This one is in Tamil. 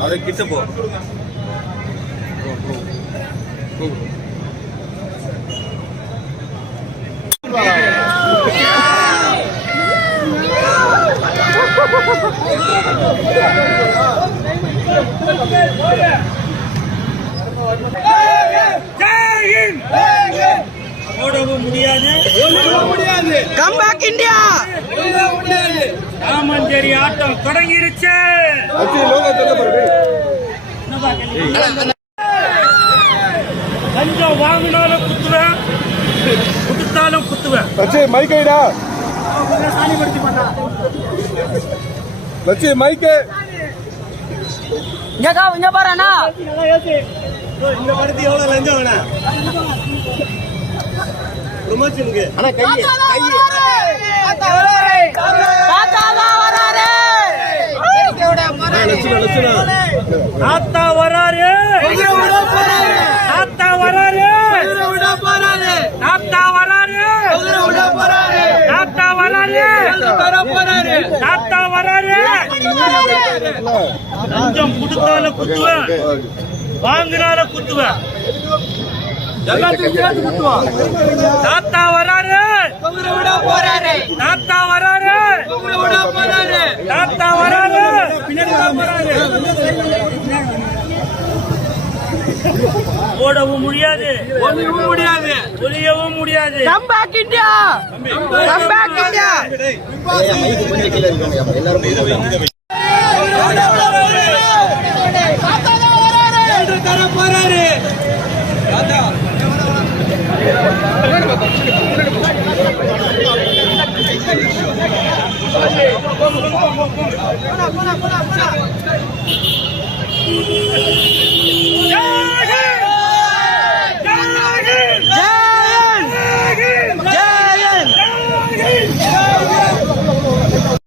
அப்படியே கிட்ட போ ஓடவும் முடியாது. கம்பேக் இந்தியா ராமஞ்சேரி ஆட்டம் தொடங்கிருச்சு. லஞ்சம் வாங்கினாலும் குத்துவேன். கொடுத்தாலும் குத்துவேன். லட்சி மைக் ஐடா. லட்சி மைக்கு இங்க இங்க பாரு அண்ணா. இந்த படத்து எவ்வளவு லஞ்சம் வேணா. ப்ரொமோஷனுக்கு தாத்தாவா வராரு. தாத்தா வராரு. தாத்தா வராரு. தாத்தா வராரு. தாத்தா வராரு. தாத்தா வராரு. லஞ்சம் கொடுத்தாலும் குத்துவேன். வாங்கினாலும் குத்துவேன். எல்லாத்தையும் சேர்த்து குத்துவான் தாத்தா வராரு தாத்தா வராரு தாத்தா வராரு ஓடவும் முடியாது ஒளியவும் முடியாது ஒளியவும் முடியாது கம்பேக் இந்தியா கம்பேக் இந்தியா こらこらこらこら